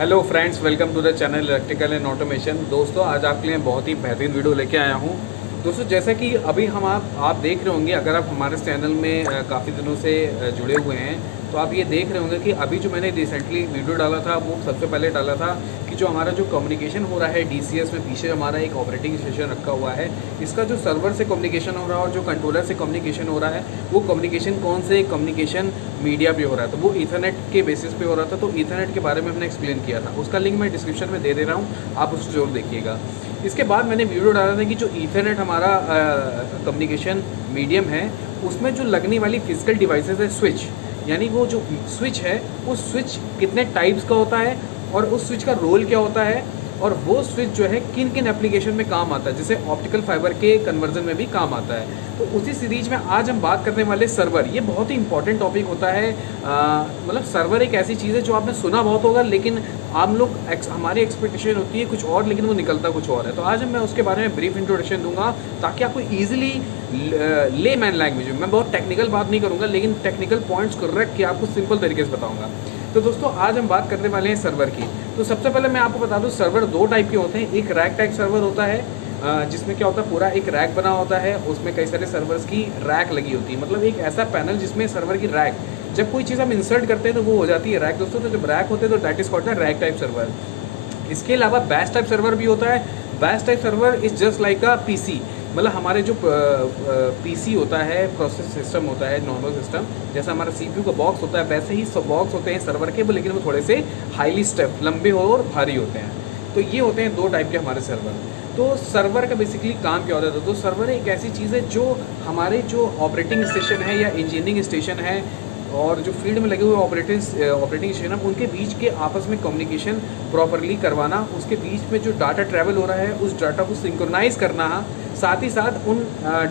Hello friends, welcome to the channel electrical and automation. दोस्तों, आज आपके लिए बहुत ही बेहतरीन वीडियो लेके आया हूँ। दोस्तों, जैसा कि अभी हम आप देख रहे होंगे, अगर आप हमारे चैनल में काफ़ी दिनों से जुड़े हुए हैं तो आप ये देख रहे होंगे कि अभी जो मैंने रिसेंटली वीडियो डाला था वो सबसे पहले डाला था कि जो हमारा जो कम्युनिकेशन हो रहा है डीसीएस में, पीछे हमारा एक ऑपरेटिंग स्टेशन रखा हुआ है, इसका जो सर्वर से कम्युनिकेशन हो रहा है और जो कंट्रोलर से कम्युनिकेशन हो रहा है वो कम्युनिकेशन कौन से कम्युनिकेशन मीडिया पे हो रहा है। तो वो ईथरनेट के बेसिस पे हो रहा था। तो ईथरनेट के बारे में हमने एक्सप्लेन किया था, उसका लिंक मैं डिस्क्रिप्शन में दे रहा हूँ, आप उसको जरूर देखिएगा। इसके बाद मैंने वीडियो डाला था कि जो ईथरनेट हमारा कम्युनिकेशन मीडियम है उसमें जो लगने वाली फिजिकल डिवाइसेस है, स्विच, यानी वो जो स्विच है वो स्विच कितने टाइप्स का होता है और उस स्विच का रोल क्या होता है और वो स्विच जो है किन किन एप्लीकेशन में काम आता है, जैसे ऑप्टिकल फाइबर के कन्वर्जन में भी काम आता है। तो उसी सीरीज में आज हम बात करने वाले सर्वर। ये बहुत ही इंपॉर्टेंट टॉपिक होता है। मतलब सर्वर एक ऐसी चीज़ है जो आपने सुना बहुत होगा, लेकिन आम लोग हमारी एक्सपेक्टेशन होती है कुछ और, लेकिन वो निकलता कुछ और है। तो आज मैं उसके बारे में ब्रीफ इंट्रोडक्शन दूंगा ताकि आपको ईजिली ले मैन लैंग्वेज में, मैं बहुत टेक्निकल बात नहीं करूँगा, लेकिन टेक्निकल पॉइंट्स को रख के आपको सिंपल तरीके से बताऊँगा। तो दोस्तों, आज हम बात करने वाले हैं सर्वर की। तो सबसे पहले मैं आपको बता दूं, सर्वर दो टाइप के होते हैं। एक रैक टाइप सर्वर होता है, जिसमें क्या होता है, पूरा एक रैक बना होता है, उसमें कई सारे सर्वर्स की रैक लगी होती है। मतलब एक ऐसा पैनल जिसमें सर्वर की रैक, जब कोई चीज़ हम इंसर्ट करते हैं तो वो हो जाती है रैक दोस्तों। तो जब रैक होते हैं तो that is called the rack type server. इसके अलावा बैच टाइप सर्वर भी होता है। Batch type server is just like a PC. मतलब हमारे जो पीसी होता है, प्रोसेस सिस्टम होता है, नॉर्मल सिस्टम, जैसा हमारा सीपीयू का बॉक्स होता है, वैसे ही सब बॉक्स होते हैं सर्वर के, लेकिन वो थोड़े से हाईली स्टेप, लंबे और भारी होते हैं। तो ये होते हैं दो टाइप के हमारे सर्वर। तो सर्वर का बेसिकली काम क्या होता है? तो सर्वर एक ऐसी चीज़ है जो हमारे जो ऑपरेटिंग स्टेशन है या इंजीनियरिंग स्टेशन है और जो फील्ड में लगे हुए ऑपरेटिंग स्टेशन है, उनके बीच के आपस में कम्युनिकेशन प्रॉपरली करवाना, उसके बीच में जो डाटा ट्रैवल हो रहा है उस डाटा को सिंक्रोनाइज करना, साथ ही साथ उन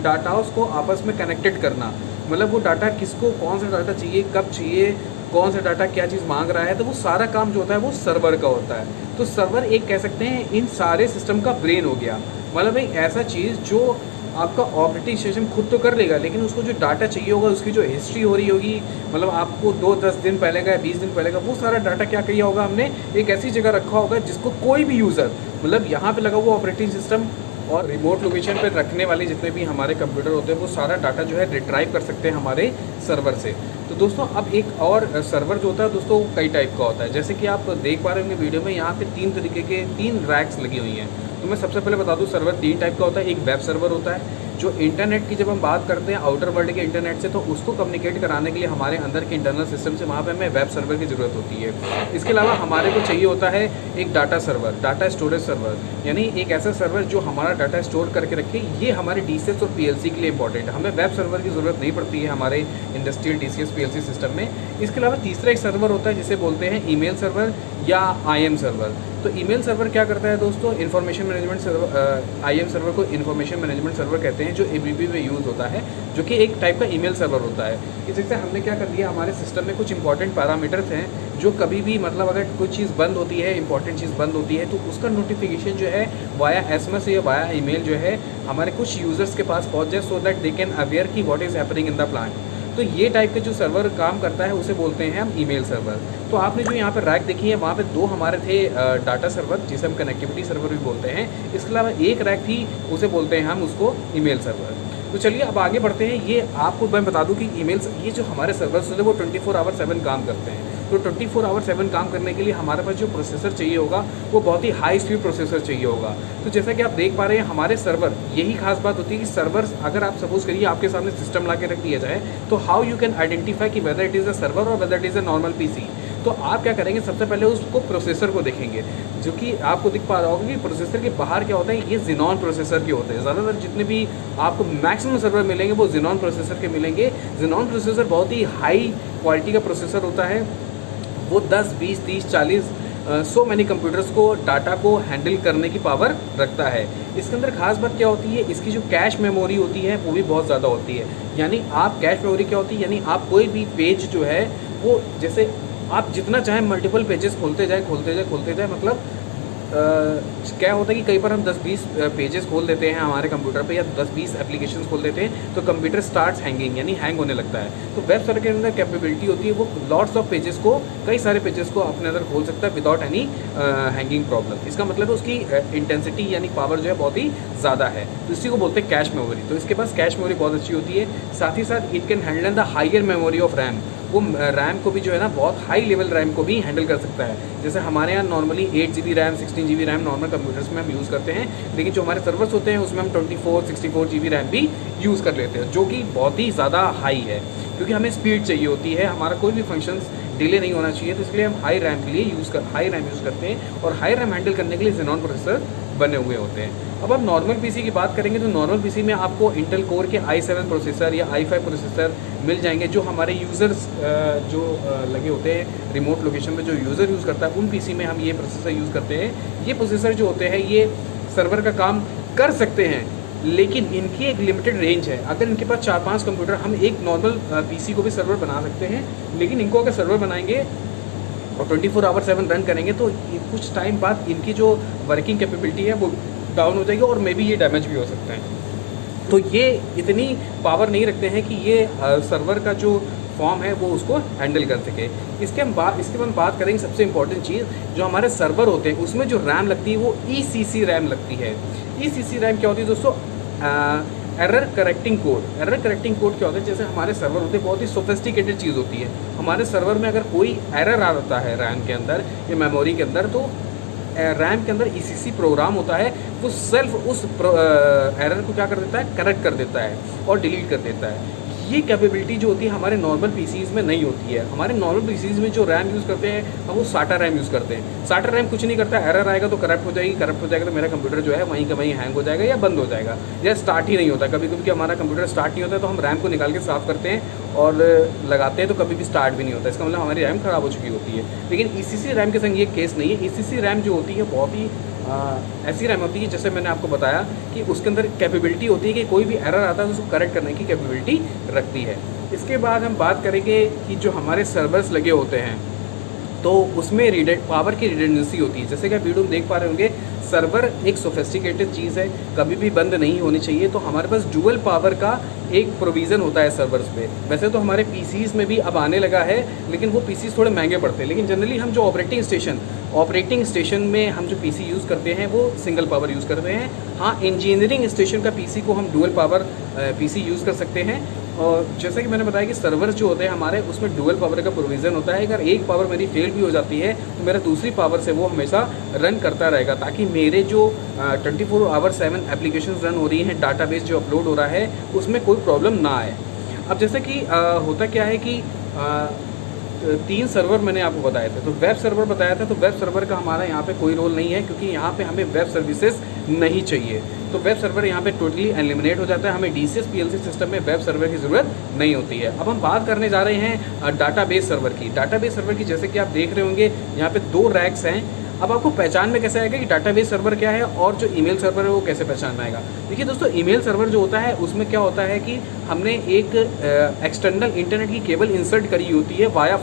डाटाओं को आपस में कनेक्टेड करना। मतलब वो डाटा किसको कौन सा डाटा चाहिए, कब चाहिए, कौन सा डाटा क्या चीज़ मांग रहा है, तो वो सारा काम जो होता है वो सर्वर का होता है। तो सर्वर एक कह सकते हैं इन सारे सिस्टम का ब्रेन हो गया। मतलब एक ऐसा चीज़ जो आपका ऑपरेटिंग सिस्टम खुद तो कर लेगा, लेकिन उसको जो डाटा चाहिए होगा, उसकी जो हिस्ट्री हो रही होगी, मतलब आपको 2-10 दिन पहले का या 20 दिन पहले का, वो सारा डाटा क्या किया होगा हमने, एक ऐसी जगह रखा होगा जिसको कोई भी यूज़र, मतलब यहाँ पे लगा हुआ ऑपरेटिंग सिस्टम और रिमोट लोकेशन पे रखने वाले जितने भी हमारे कंप्यूटर होते हैं, वो सारा डाटा जो है रिट्राइव कर सकते हैं हमारे सर्वर से। तो दोस्तों, अब एक और सर्वर जो होता है दोस्तों, कई टाइप का होता है। जैसे कि आप देख पा रहे होंगे वीडियो में, यहाँ पे 3 तरीके के 3 रैक्स लगी हुई हैं। तो मैं सबसे पहले बता दूं, सर्वर 3 टाइप का होता है। एक वेब सर्वर होता है जो इंटरनेट की, जब हम बात करते हैं आउटर वर्ल्ड के इंटरनेट से, तो उसको कम्युनिकेट कराने के लिए हमारे अंदर के इंटरनल सिस्टम से, वहाँ पे हमें वेब सर्वर की ज़रूरत होती है। इसके अलावा हमारे को चाहिए होता है एक data server, data storage server, यानी एक ऐसा सर्वर जो हमारा डाटा स्टोर करके रखे। ये हमारे डीसीएस और पीएलसी के लिए इंपॉर्टेंट है। हमें वेब सर्वर की ज़रूरत नहीं पड़ती है हमारे इंडस्ट्रियल डीसीएस पीएलसी सिस्टम में। इसके अलावा तीसरा एक सर्वर होता है जिसे बोलते हैं ईमेल सर्वर या आईएम सर्वर। तो ईमेल सर्वर क्या करता है दोस्तों, information management server. IM server को इन्फॉर्मेशन मैनेजमेंट सर्वर कहते हैं, जो एबीपी में यूज़ होता है, जो कि एक टाइप का ईमेल सर्वर होता है। इससे हमने क्या कर दिया, हमारे सिस्टम में कुछ इंपॉर्टेंट पैरामीटर्स हैं जो कभी भी, मतलब अगर कुछ चीज़ बंद होती है, इंपॉर्टेंट चीज़ बंद होती है, तो उसका नोटिफिकेशन जो है वाया एसएमएस या वाया ईमेल जो है हमारे कुछ यूज़र्स के पास पहुँच जाए, so that they can aware की what is happening in the plant. तो ये टाइप के जो सर्वर काम करता है उसे बोलते हैं हम ईमेल सर्वर। तो आपने जो यहाँ पर रैक देखी है, वहाँ पे 2 हमारे थे डाटा सर्वर, जिसे हम कनेक्टिविटी सर्वर भी बोलते हैं। इसके अलावा एक रैक थी, उसे बोलते हैं हम उसको ईमेल सर्वर। तो चलिए अब आगे बढ़ते हैं। ये आपको मैं बता दूं कि ईमेल्स, ये जो हमारे सर्वर्स होते हैं वो 24/7 काम करते हैं। तो 24/7 काम करने के लिए हमारे पास जो प्रोसेसर चाहिए होगा वो बहुत ही हाई स्पीड प्रोसेसर चाहिए होगा। तो जैसा कि आप देख पा रहे हैं, हमारे सर्वर, यही खास बात होती है कि सर्वर्स, अगर आप सपोज करिए आपके सामने सिस्टम ला के रख दिया जाए, तो हाउ यू कैन आइडेंटिफाई कि whether it is a server और whether it is a normal PC. तो आप क्या करेंगे, सबसे पहले उसको प्रोसेसर को देखेंगे, जो कि आपको दिख पा रहा होगा कि प्रोसेसर के बाहर क्या होता है, ये ज़ेनॉन प्रोसेसर के होते हैं। ज़्यादातर जितने भी आपको मैक्सिमम सर्वर मिलेंगे वो ज़ेनॉन प्रोसेसर के मिलेंगे। ज़ेनॉन प्रोसेसर बहुत ही हाई क्वालिटी का प्रोसेसर होता है। वो 10, 20, 30, 40 सो मैनी कंप्यूटर्स को, डाटा को हैंडल करने की पावर रखता है। इसके अंदर खास बात क्या होती है, इसकी जो कैश मेमोरी होती है वो भी बहुत ज़्यादा होती है। यानी आप, कैश मेमोरी क्या होती है, यानी आप कोई भी पेज जो है वो, जैसे आप जितना चाहें मल्टीपल पेजेस खोलते जाए, मतलब क्या होता है कि कई बार हम 10-20 पेजेस खोल देते हैं हमारे कंप्यूटर पे या 10-20 एप्लीकेशंस खोल देते हैं तो कंप्यूटर स्टार्ट्स हैंगिंग, यानी हैंग होने लगता है। तो वेब सर्वर के अंदर कैपेबिलिटी होती है वो लॉट्स ऑफ पेजेस को, कई सारे पेजेस को अपने अंदर खोल सकता है विदाउट एनी हैंगिंग प्रॉब्लम। इसका मतलब है उसकी इंटेंसिटी यानी पावर जो है बहुत ही ज़्यादा है, तो इसी को बोलते हैं कैश मेमोरी। तो इसके पास कैश मेमोरी बहुत अच्छी होती है। साथ ही साथ it can handle the higher memory of RAM, वो रैम को भी जो है ना बहुत हाई लेवल रैम को भी हैंडल कर सकता है। जैसे हमारे यहाँ normally 8 GB RAM 16 GB RAM normal computers में हम यूज़ करते हैं, लेकिन जो हमारे सर्वर्स होते हैं उसमें हम 24 64 GB रैम भी यूज़ कर लेते हैं, जो कि बहुत ही ज़्यादा हाई है, क्योंकि हमें स्पीड चाहिए होती है, हमारा कोई भी फंक्शंस डिले नहीं होना चाहिए। तो इसलिए हम हाई रैम के लिए हाई रैम यूज़ करते हैं, और हाई रैम हैंडल करने के लिए Xenon प्रोसेसर बने हुए होते हैं। अब आप नॉर्मल पीसी की बात करेंगे तो नॉर्मल पीसी में आपको इंटेल कोर के i7 प्रोसेसर या i5 प्रोसेसर मिल जाएंगे, जो हमारे यूज़र्स जो लगे होते हैं रिमोट लोकेशन में, जो यूज़र यूज़ करता है उन पीसी में हम ये प्रोसेसर यूज़ करते हैं। ये प्रोसेसर जो होते हैं ये सर्वर का काम कर सकते हैं, लेकिन इनकी एक लिमिटेड रेंज है। अगर इनके पास 4-5 कंप्यूटर, हम एक नॉर्मल पीसी को भी सर्वर बना सकते हैं, लेकिन इनको अगर सर्वर बनाएंगे और 24/7 रन करेंगे तो कुछ टाइम बाद इनकी जो वर्किंग कैपेबिलिटी है वो डाउन हो जाएगी, और मे बी ये डैमेज भी हो सकते हैं। तो ये इतनी पावर नहीं रखते हैं कि ये सर्वर का जो फॉर्म है वो उसको हैंडल कर सके। इसके बाद बात करेंगे सबसे इंपॉर्टेंट चीज़, जो हमारे सर्वर होते हैं उसमें जो रैम लगती है वो ECC रैम लगती है। ECC रैम क्या होती है दोस्तों? Error correcting code. Error correcting code क्या होता है? जैसे हमारे सर्वर होते हैं बहुत ही सोफिस्टिकेटेड चीज़ होती है, हमारे सर्वर में अगर कोई एरर आ जाता है रैम के अंदर या मेमोरी के अंदर, तो रैम के अंदर ECC प्रोग्राम होता है, वो सेल्फ उस एरर को क्या कर देता है? करेक्ट कर देता है और डिलीट कर देता है। ये कैपेबिलिटी जो होती है हमारे नॉर्मल पीसीज़ में नहीं होती है। हमारे नॉर्मल पीसीज़ में जो रैम यूज़ करते हैं हम वो SATA रैम यूज़ करते हैं। SATA रैम कुछ नहीं करता, एरर आएगा तो करप्ट हो जाएगी, करप्ट हो जाएगा तो मेरा कंप्यूटर जो है वहीं का वहीं हैंग हो जाएगा या बंद हो जाएगा या स्टार्ट ही नहीं होता। कभी कभी हमारा कंप्यूटर स्टार्ट नहीं होता तो हम रैम को निकाल के साफ़ करते हैं और लगाते हैं तो कभी भी स्टार्ट भी नहीं होता, इसका मतलब हमारी रैम ख़राब हो चुकी होती है। लेकिन ECC रैम के संग ये केस नहीं है। ECC रैम जो होती है बहुत ही ऐसी रैम होती है, जैसे मैंने आपको बताया कि उसके अंदर कैपेबिलिटी होती है कि कोई भी एरर आता है तो उसको करेक्ट करने की कैपेबिलिटी रखती है। इसके बाद हम बात करेंगे कि जो हमारे सर्वर्स लगे होते हैं तो उसमें पावर की रिडंडेंसी होती है। जैसे कि आप वीडियो में देख पा रहे होंगे, सर्वर एक सोफिस्टिकेटेड चीज़ है, कभी भी बंद नहीं होनी चाहिए। तो हमारे पास डुअल पावर का एक प्रोविज़न होता है सर्वर्स पे। वैसे तो हमारे पीसीज़ में भी अब आने लगा है, लेकिन वो पीसीज़ थोड़े महंगे पड़ते हैं। लेकिन जनरली हम जो ऑपरेटिंग स्टेशन में हम जो पीसी यूज़ करते हैं वो सिंगल पावर यूज़ करते हैं। हाँ, इंजीनियरिंग स्टेशन का पीसी को हम डुअल पावर पीसी यूज़ कर सकते हैं। और जैसा कि मैंने बताया कि सर्वर्स जो होते हैं हमारे, उसमें डुअल पावर का प्रोविज़न होता है। अगर एक पावर मेरी फेल भी हो जाती है तो मेरा दूसरी पावर से वो हमेशा रन करता रहेगा, ताकि मेरे जो 24/7 एप्लीकेशन रन हो रही हैं, डाटाबेस जो अपलोड हो रहा है उसमें कोई प्रॉब्लम ना आए। अब जैसे कि होता क्या है कि 3 सर्वर मैंने आपको बताए थे, तो वेब सर्वर बताया था। तो वेब सर्वर का हमारा यहाँ पे कोई रोल नहीं है, क्योंकि यहाँ पे हमें वेब सर्विसेज नहीं चाहिए। तो वेब सर्वर यहाँ पे टोटली एलिमिनेट हो जाता है, हमें DCS PLC सिस्टम में वेब सर्वर की ज़रूरत नहीं होती है। अब हम बात करने जा रहे हैं डाटाबेस सर्वर की। डाटाबेस सर्वर की जैसे कि आप देख रहे होंगे यहाँ पे 2 रैक्स हैं। अब आपको पहचान में कैसे आएगा कि डाटाबेस सर्वर क्या है और जो ईमेल सर्वर है वो कैसे पहचान में आएगा? देखिए दोस्तों, ईमेल सर्वर जो होता है उसमें क्या होता है कि हमने एक एक्सटर्नल इंटरनेट की केबल इंसर्ट करी होती है वाया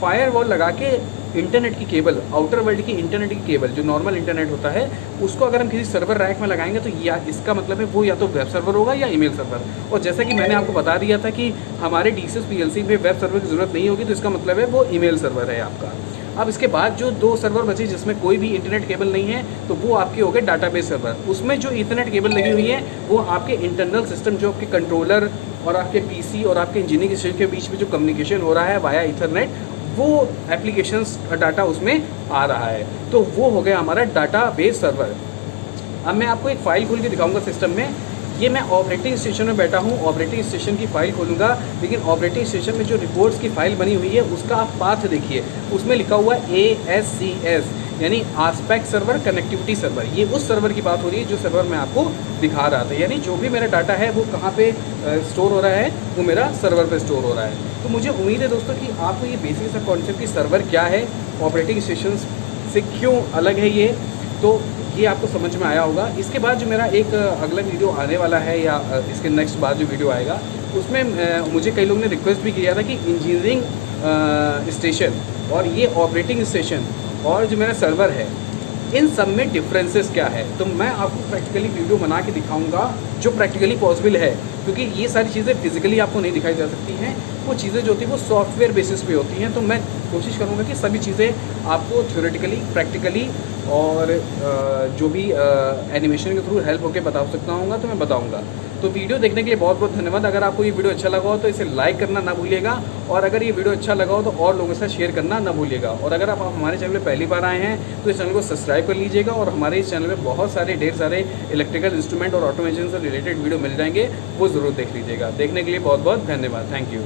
फायरवॉल लगा के इंटरनेट की केबल, आउटर वर्ल्ड की इंटरनेट की केबल, जो नॉर्मल इंटरनेट होता है उसको अगर हम किसी सर्वर रैक में लगाएंगे तो या इसका मतलब है वो या तो वेब सर्वर होगा या ईमेल सर्वर। और जैसा कि मैंने आपको बता दिया था कि हमारे DCS PLC में वेब सर्वर की ज़रूरत नहीं होगी, तो इसका मतलब है वो ईमेल सर्वर है आपका। अब इसके बाद जो 2 सर्वर बचे जिसमें कोई भी इंटरनेट केबल नहीं है, तो वो आपके हो गए डाटाबेस सर्वर। उसमें जो इंटरनेट केबल लगी हुई है वो आपके इंटरनल सिस्टम, जो आपके कंट्रोलर और आपके PC और आपके इंजीनियरिंग सिस्टम के बीच में जो कम्युनिकेशन हो रहा है वाया ईथरनेट, वो एप्लीकेशंस का डाटा उसमें आ रहा है, तो वो हो गया हमारा डाटाबेस सर्वर। अब मैं आपको एक फ़ाइल खोल के दिखाऊंगा सिस्टम में। ये मैं ऑपरेटिंग स्टेशन में बैठा हूँ, ऑपरेटिंग स्टेशन की फ़ाइल खोलूँगा, लेकिन ऑपरेटिंग स्टेशन में जो रिपोर्ट्स की फ़ाइल बनी हुई है उसका आप पाथ देखिए, उसमें लिखा हुआ है ASCS, यानी आस्पेक्ट सर्वर कनेक्टिविटी सर्वर। ये उस सर्वर की बात हो रही है जो सर्वर मैं आपको दिखा रहा था, यानी जो भी मेरा डाटा है वो कहाँ पे स्टोर हो रहा है, वो मेरा सर्वर पे स्टोर हो रहा है। तो मुझे उम्मीद है दोस्तों कि आपको ये बेसिक सा कॉन्सेप्ट कि सर्वर क्या है, ऑपरेटिंग स्टेशन से क्यों अलग है ये, तो ये आपको समझ में आया होगा। इसके बाद जो मेरा एक अगला वीडियो आने वाला है, या इसके नेक्स्ट बाद जो वीडियो आएगा उसमें मुझे कई लोगों ने रिक्वेस्ट भी किया था कि इंजीनियरिंग स्टेशन और ये ऑपरेटिंग स्टेशन और जो मेरा सर्वर है, इन सब में डिफरेंसेस क्या है, तो मैं आपको प्रैक्टिकली वीडियो बना के दिखाऊंगा जो प्रैक्टिकली पॉसिबल है, क्योंकि ये सारी चीज़ें फिजिकली आपको नहीं दिखाई जा सकती हैं। वो चीज़ें जो होती हैं वो सॉफ्टवेयर बेसिस पे होती हैं। तो मैं कोशिश करूँगा कि सभी चीज़ें आपको थ्योरेटिकली, प्रैक्टिकली और जो भी एनिमेशन के थ्रू हेल्प होकर बता सकता हूँ तो मैं बताऊँगा। तो वीडियो देखने के लिए बहुत बहुत धन्यवाद। अगर आपको ये वीडियो अच्छा लगा हो तो इसे लाइक करना ना भूलिएगा, और अगर ये वीडियो अच्छा लगा हो तो और लोगों के साथ शेयर करना ना भूलिएगा। और अगर आप हमारे चैनल पर पहली बार आए हैं तो इस चैनल को सब्सक्राइब कर लीजिएगा, और हमारे इस चैनल में बहुत सारे ढेर सारे इलेक्ट्रिकल इंस्ट्रूमेंट और ऑटोमेशन से रिलेटेड वीडियो मिल जाएंगे, वो ज़रूर देख लीजिएगा। देखने के लिए बहुत बहुत धन्यवाद। Thank you.